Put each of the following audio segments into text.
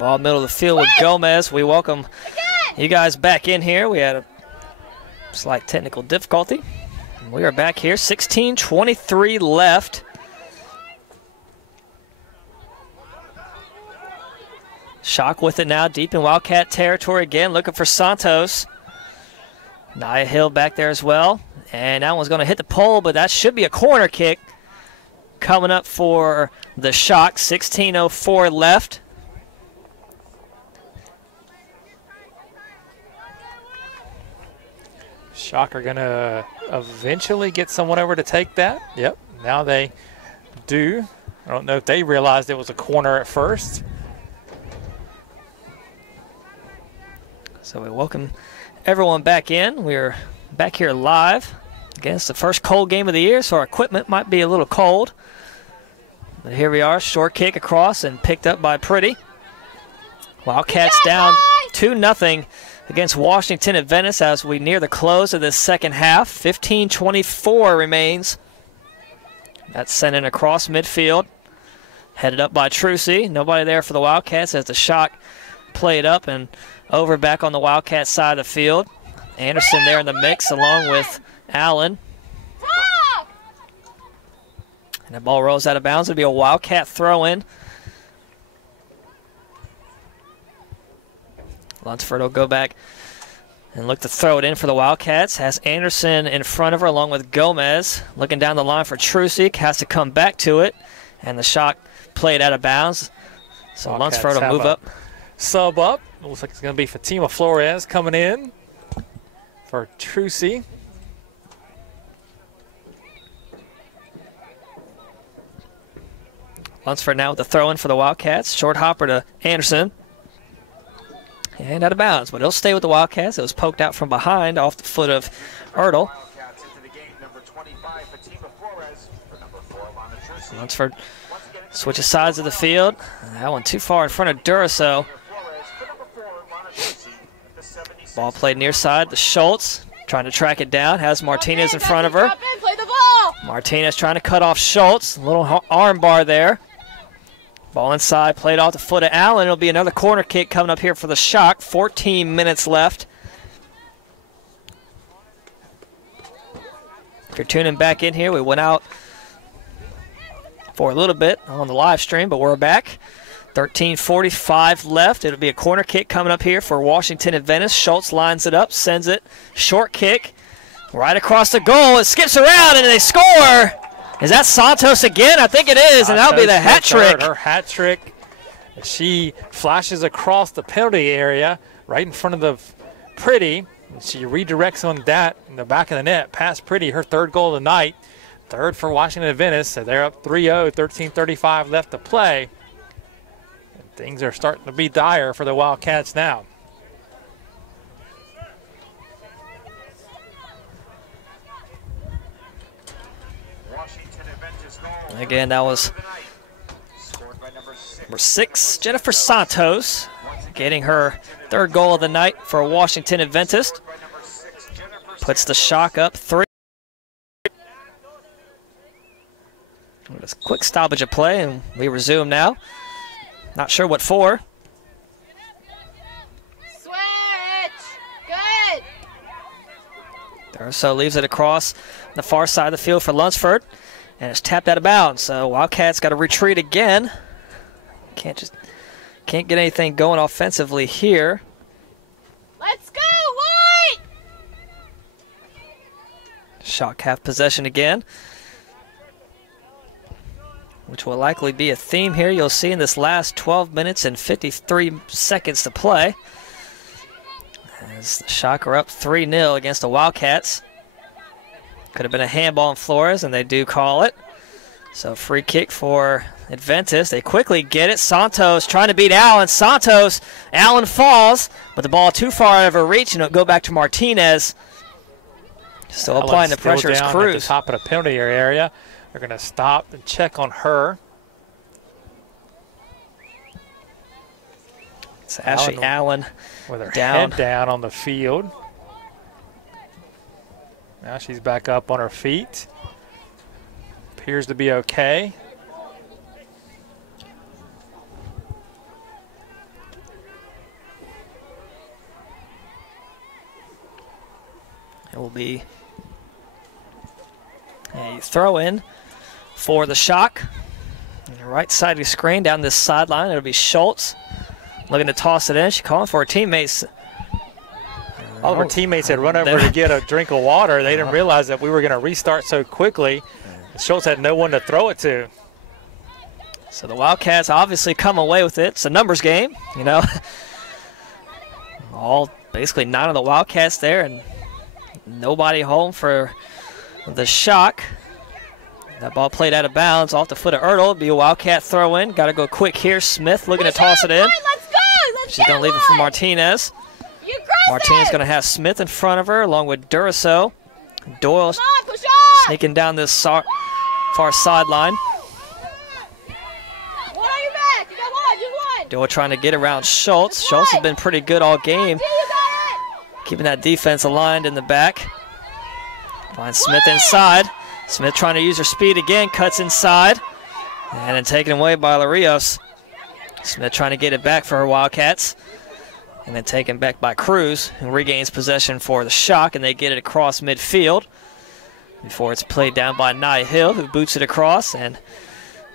Ball middle of the field with Gomez. We welcome you guys back in here. We had a slight technical difficulty. We are back here, 16:23 left. Shock with it now, deep in Wildcat territory again, looking for Santos. Nia Hill back there as well. And that one's going to hit the pole, but that should be a corner kick coming up for the Shock. 16:04 left. Shock are going to eventually get someone over to take that. Yep, now they do. I don't know if they realized it was a corner at first. So we welcome everyone back in. We're back here live. Again, it's the first cold game of the year, so our equipment might be a little cold. But here we are, short kick across and picked up by Pretty. Wildcats down 2-0 against Washington Adventist as we near the close of this second half. 15:24 remains. That's sent in across midfield. Headed up by Trucy. Nobody there for the Wildcats as the Shock played up and over back on the Wildcat side of the field. Anderson there in the mix along with Allen. And the ball rolls out of bounds. It'll be a Wildcat throw-in. Lunsford will go back and look to throw it in for the Wildcats. Has Anderson in front of her along with Gomez. Looking down the line for Trucy. Has to come back to it. And the Shock played out of bounds. So Wildcats Lunsford will move up. Sub up. Looks like it's going to be Fatima Flores coming in for Trucy. Lunsford now with the throw-in for the Wildcats. Short hopper to Anderson. And out of bounds, but he'll stay with the Wildcats. It was poked out from behind off the foot of Ertl. Lunsford switches sides of the field. That one too far in front of Duraso. Ball played near side to Schultz. Trying to track it down. Has Martinez in front of her. Martinez trying to cut off Schultz. A little arm bar there. Ball inside, played off the foot of Allen. It'll be another corner kick coming up here for the Shock. 14 minutes left. If you're tuning back in here, we went out for a little bit on the live stream, but we're back. 13:45 left. It'll be a corner kick coming up here for Washington Adventist. Schultz lines it up, sends it. Short kick right across the goal. It skips around and they score. Is that Santos again? I think it is, and that'll be the hat trick. Her hat trick. She flashes across the penalty area right in front of the Pretty. She redirects on that in the back of the net. Past Pretty, her third goal of the night. Third for Washington Adventist. So they're up 3-0, 13:35 left to play. And things are starting to be dire for the Wildcats now. Again, that was number 6, Jennifer Santos, getting her third goal of the night for Washington Adventist. Puts the Shock up 3. Just a quick stoppage of play, and we resume now. Not sure what for. Switch! Good! Duraso leaves it across the far side of the field for Lunsford. And it's tapped out of bounds, so Wildcats got to retreat again. Can't get anything going offensively here. Let's go, White! Shock have possession again, which will likely be a theme here. You'll see in this last 12 minutes and 53 seconds to play. As the Shock are up 3-0 against the Wildcats. Could have been a handball on Flores, and they do call it. So free kick for Adventist. They quickly get it. Santos trying to beat Allen. Allen falls, but the ball too far out of her reach, and it'll go back to Martinez. Still Allen's applying the pressure as Cruz. At the top of the penalty area. They're going to stop and check on her. It's Ashley Allen with her head down on the field. Now she's back up on her feet. Appears to be okay. It will be a throw-in for the Shock. On the right side of the screen, down this sideline, it'll be Schultz looking to toss it in. She's calling for her teammates. All of her teammates had run over to get a drink of water. They didn't realize that we were going to restart so quickly. Schultz had no one to throw it to. So the Wildcats obviously come away with it. It's a numbers game, you know. Basically 9 of the Wildcats there and nobody home for the Shock. That ball played out of bounds off the foot of Ertl. It'll be a Wildcat throw in. Got to go quick here. Smith looking to toss it in. Let's go. She's going to leave it for Martinez. Martinez going to have Smith in front of her along with Duraso. Doyle sneaking down this far sideline. Doyle trying to get around Schultz. Schultz has been pretty good all game, keeping that defense aligned in the back. Finds Smith inside. Smith trying to use her speed again, cuts inside, and then taken away by Larios. Smith trying to get it back for her Wildcats, and then taken back by Cruz, who regains possession for the Shock, and they get it across midfield before it's played down by Nia Hill, who boots it across and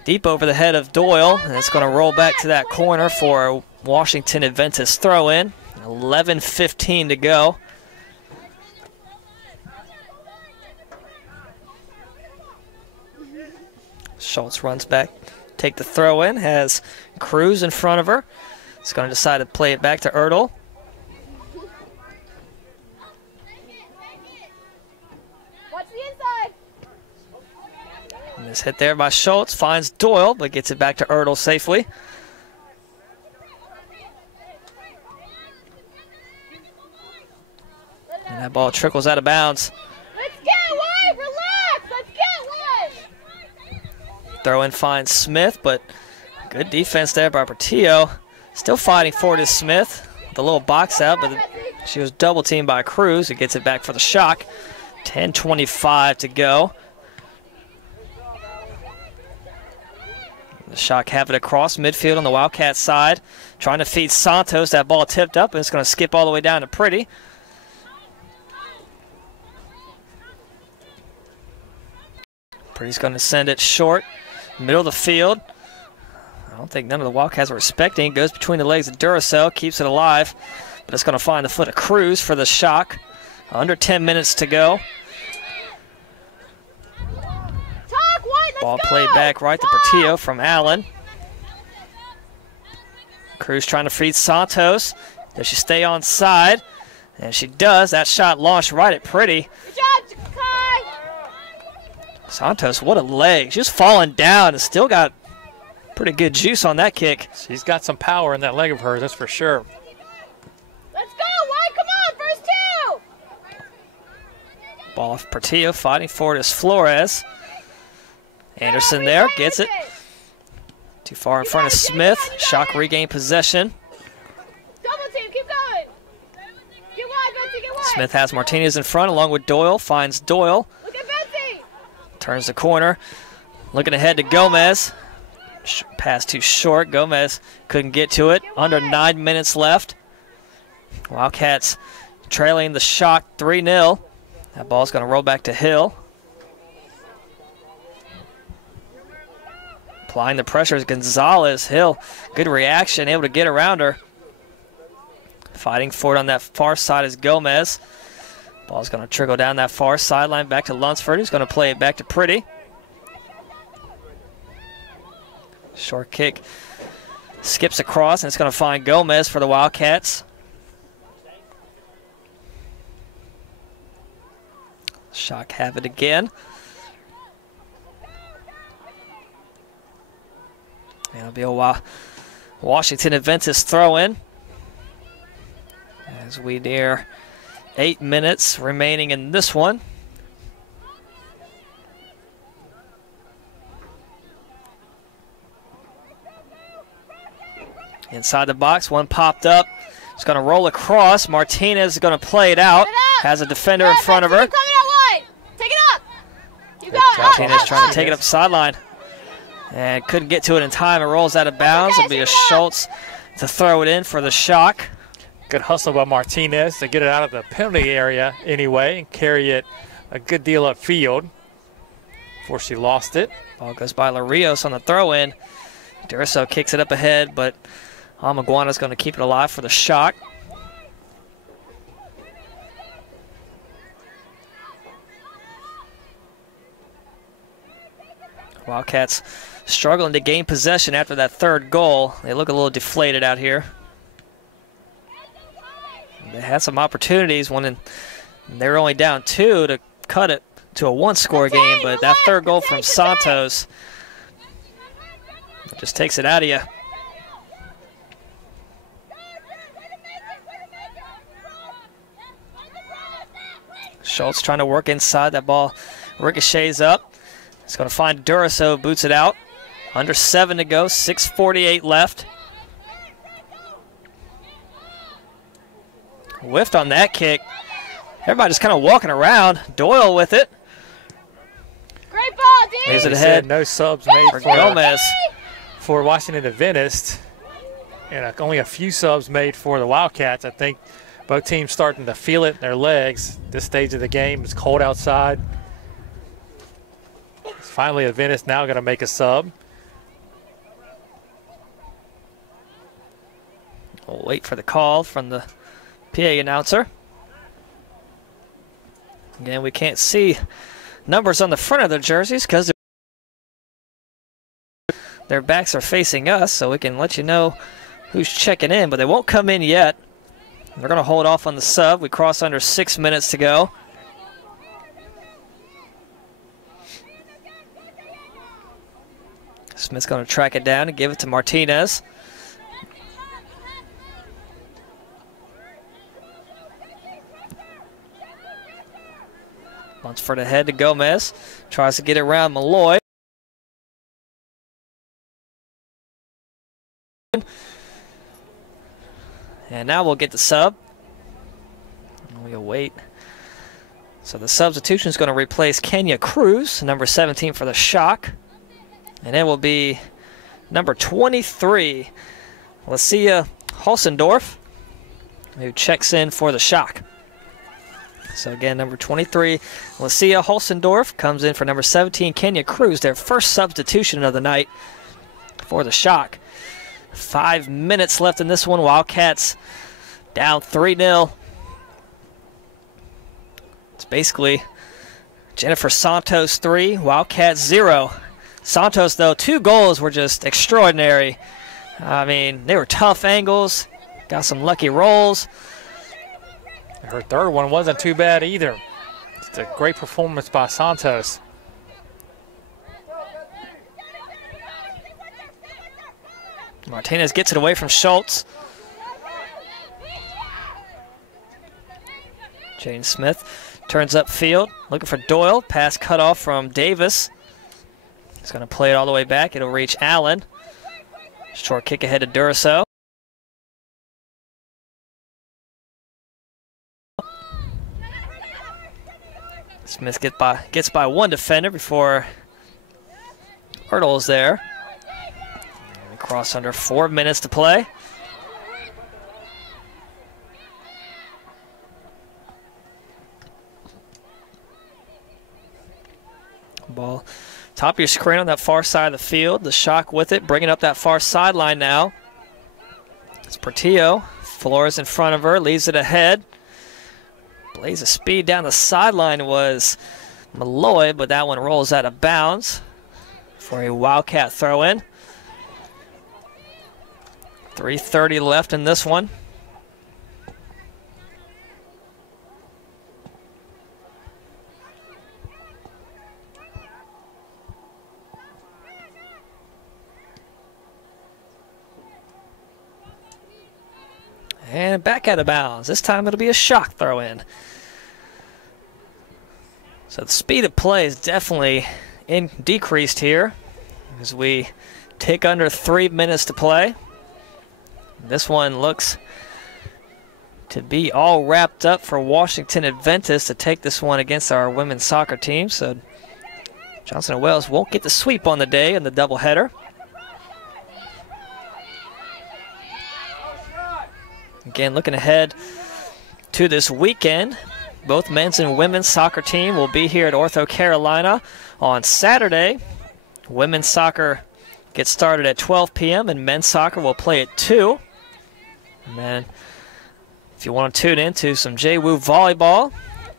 deep over the head of Doyle, and it's going to roll back to that corner for a Washington Adventist throw-in. 11:15 to go. Schultz runs back, take the throw-in, has Cruz in front of her. It's going to decide to play it back to Ertl. Watch the inside. And this hit there by Schultz, finds Doyle, but gets it back to Ertl safely. And that ball trickles out of bounds. Let's get one. Relax. Let's get one. Throw-in finds Smith, but good defense there by Portillo. Still fighting for this Smith. The little box out, but she was double teamed by Cruz, who gets it back for the Shock. 10:25 to go. The Shock have it across midfield on the Wildcat side. Trying to feed Santos. That ball tipped up, and it's going to skip all the way down to Pretty. Pretty's going to send it short, middle of the field. I don't think none of the Wildcats are respecting. Goes between the legs of Duracell, keeps it alive, but it's going to find the foot of Cruz for the Shock. Under 10 minutes to go. Ball played back right to Portillo from Allen. Cruz trying to feed Santos. Does she stay on side? And she does. That shot launched right at Pretty. Good job, Kai. Santos, what a leg. She's falling down and still got pretty good juice on that kick. She's got some power in that leg of hers, that's for sure. Let's go, White. Come on, first two. Ball off Portillo, fighting for it is Flores. Anderson there, gets it. Too far in front of Smith. Shock regain possession. Double team, keep going. Get wide, Betsy, get wide. Smith has Martinez in front along with Doyle. Finds Doyle. Look at Betsy. Turns the corner. Looking ahead to Gomez. Pass too short. Gomez couldn't get to it. Under 9 minutes left. Wildcats trailing the Shock 3-0. That ball's going to roll back to Hill. Applying the pressure is Gonzalez. Hill, good reaction, able to get around her. Fighting for it on that far side is Gomez. Ball's going to trickle down that far sideline back to Lunsford, who's going to play it back to Pretty. Short kick skips across, and it's going to find Gomez for the Wildcats. Shock have it again. And it'll be a Washington Adventist throw-in as we near 8 minutes remaining in this one. Inside the box, one popped up. It's going to roll across. Martinez is going to play it out. Has a defender in front of her. Take it up. You got it. Martinez trying to take it up the sideline. And couldn't get to it in time. It rolls out of bounds. It'll be a Schultz to throw it in for the Shock. Good hustle by Martinez to get it out of the penalty area anyway and carry it a good deal upfield before she lost it. Ball goes by LaRios on the throw-in. Durso kicks it up ahead, but Amaguana's going to keep it alive for the shock. Wildcats struggling to gain possession after that third goal. They look a little deflated out here. They had some opportunities when they were only down 2 to cut it to a 1-score game, but that third goal from Santos just takes it out of you. Schultz trying to work inside. That ball ricochets up. It's going to find Durso, boots it out. Under 7 to go, 6:48 left. Whiffed on that kick. Everybody just kind of walking around. Doyle with it. Great ball, D. Lays it ahead. No subs made for Gomez. For Washington Adventist. And only a few subs made for the Wildcats. I think both teams starting to feel it in their legs. This stage of the game, it's cold outside. Finally, Adventist now going to make a sub. We'll wait for the call from the PA announcer. Again, we can't see numbers on the front of their jerseys because their backs are facing us, so we can let you know who's checking in, but they won't come in yet. They're going to hold off on the sub. We cross under 6 minutes to go. Smith's going to track it down and give it to Martinez. Lunsford ahead to Gomez. Tries to get it around Malloy. And now we'll get the sub. We'll wait. So the substitution is going to replace Kenya Cruz, number 17 for the Shock. And it will be number 23, Lucia Holsendorf, who checks in for the Shock. So again, number 23, Lucia Holsendorf comes in for number 17, Kenya Cruz, their first substitution of the night for the Shock. 5 minutes left in this one. Wildcats down 3-0. It's basically Jennifer Santos 3, Wildcats 0. Santos, though, 2 goals were just extraordinary. I mean, they were tough angles, got some lucky rolls. Her third one wasn't too bad either. It's a great performance by Santos. Martinez gets it away from Schultz. Jane Smith turns upfield, looking for Doyle. Pass cut off from Davis. He's going to play it all the way back. It'll reach Allen. Short kick ahead to Durso. Smith gets by one defender before Ertl is there. And we cross under 4 minutes to play. Ball top of your screen on that far side of the field. The Shock with it, bringing up that far sideline now. It's Portillo. Flores in front of her, leaves it ahead. Blaze of speed down the sideline was Malloy, but that one rolls out of bounds for a Wildcat throw-in. 3:30 left in this one. And back out of bounds. This time it'll be a Shock throw-in. So the speed of play is definitely decreased here as we take under 3 minutes to play. This one looks to be all wrapped up for Washington Adventist to take this one against our women's soccer team. So Johnson and Wells won't get the sweep on the day in the doubleheader. Again, looking ahead to this weekend, both men's and women's soccer team will be here at Ortho Carolina on Saturday. Women's soccer gets started at 12 p.m. and men's soccer will play at 2. And then if you want to tune in to some JWU volleyball,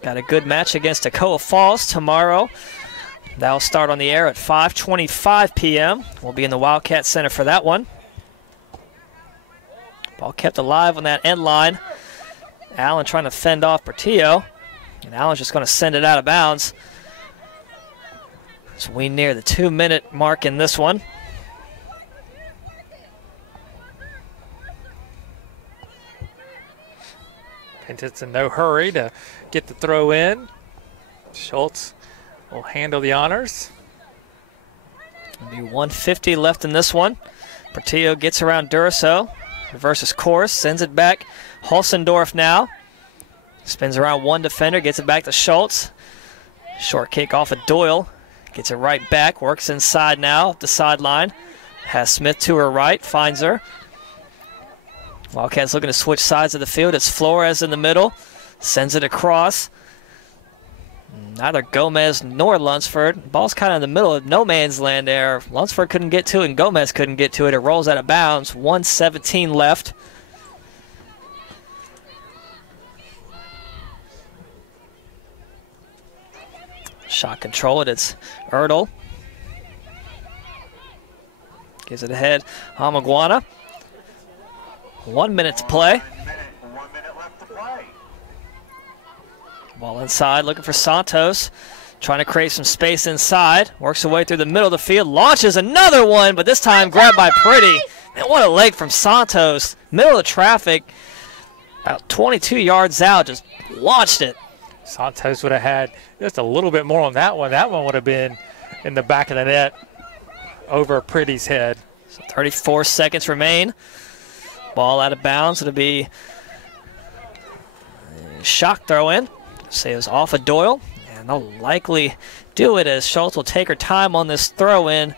got a good match against Toccoa Falls tomorrow. That'll start on the air at 5:25 p.m. We'll be in the Wildcat Center for that one. Ball kept alive on that end line. Allen trying to fend off Portillo. And Allen's just going to send it out of bounds. So we near the 2-minute mark in this one. It's in no hurry to get the throw in. Schultz will handle the honors. There'll be 1:50 left in this one. Portillo gets around Duraso. Reverses course, sends it back. Holsendorf now. Spins around one defender, gets it back to Schultz. Short kick off of Doyle. Gets it right back, works inside now, up the sideline. Has Smith to her right, finds her. Wildcats looking to switch sides of the field. It's Flores in the middle. Sends it across. Neither Gomez nor Lunsford. Ball's kind of in the middle of no man's land there. Lunsford couldn't get to it and Gomez couldn't get to it. It rolls out of bounds. 1:17 left. Shot control it. It's Erdl. Gives it ahead. Amaguana. 1 minute to play. Ball inside, looking for Santos. Trying to create some space inside. Works her way through the middle of the field. Launches another one, but this time grabbed by Pretty. Man, what a leg from Santos. Middle of traffic. About 22 yards out, just launched it. Santos would have had just a little bit more on that one. That one would have been in the back of the net over Pretty's head. So 34 seconds remain. Ball out of bounds. It'll be a shock throw in. Say it was off of Doyle. And they'll likely do it as Schultz will take her time on this throw in.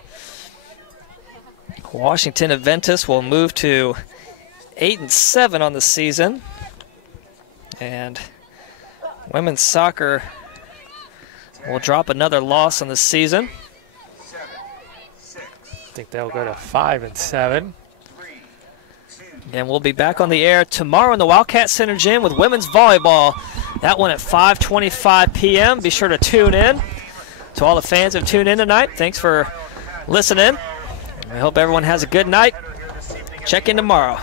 Washington Adventist will move to 8-7 on the season. And women's soccer will drop another loss on the season. I think they'll go to 5-7. And we'll be back on the air tomorrow in the Wildcat Center gym with women's volleyball. That one at 5:25 p.m. Be sure to tune in. To all the fans who have tuned in tonight, thanks for listening. I hope everyone has a good night. Check in tomorrow.